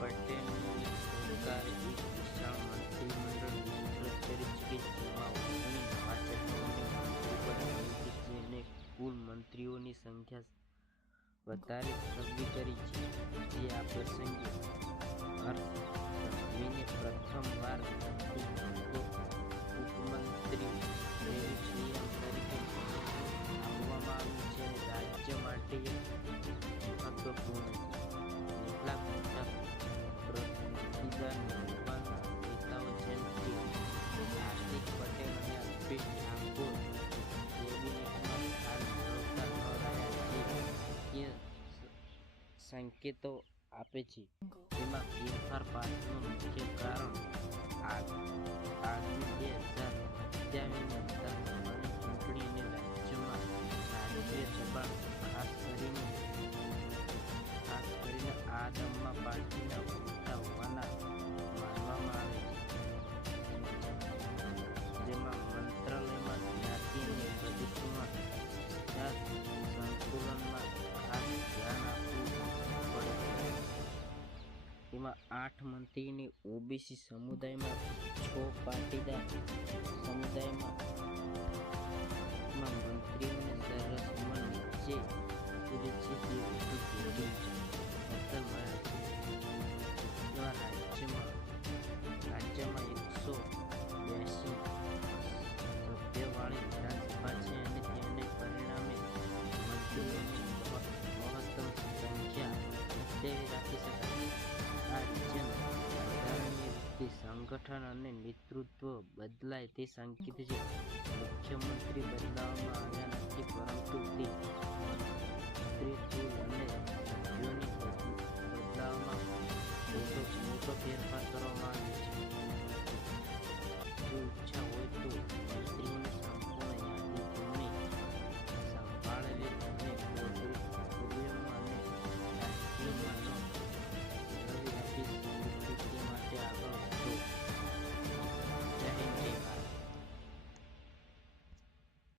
પટેલનું સરકારી શિક્ષણ કુલ મંત્રીઓની સંખ્યા વધારે તબદી કરી છે જે આ પ્રસંગે અર્થને પ્રથમવાર ઉપમંત્રી રેવી તરીકે આપવામાં આવ્યું છે રાજ્ય માટે મહત્વપૂર્ણ સંકેતો આપે છે. જેમાં ફેરફાર પાછળનું મુખ્ય કારણ આગ તેમાં આઠ મંત્રીની ઓબીસી સમુદાયમાં છ પાટીદાર સમુદાયમાં મંત્રીઓને રાજ્યમાં રાજ્યમાં એકસો બ્યાસી સભ્યવાળી અને તેને પરિણામે મંત્રીઓની મહ- મહત્તમ સંખ્યા સત્યાવીસ રાખી શકાય. સંગઠન અને નેતૃત્વ બદલાય તે સંકેત છે. મુખ્યમંત્રી બદલાવવામાં આવ્યા નથી, પરંતુ તે મંત્રી અને સભ્યોની બદ- મોટો મોટો ફેરફાર કરવામાં આવ્યો છે.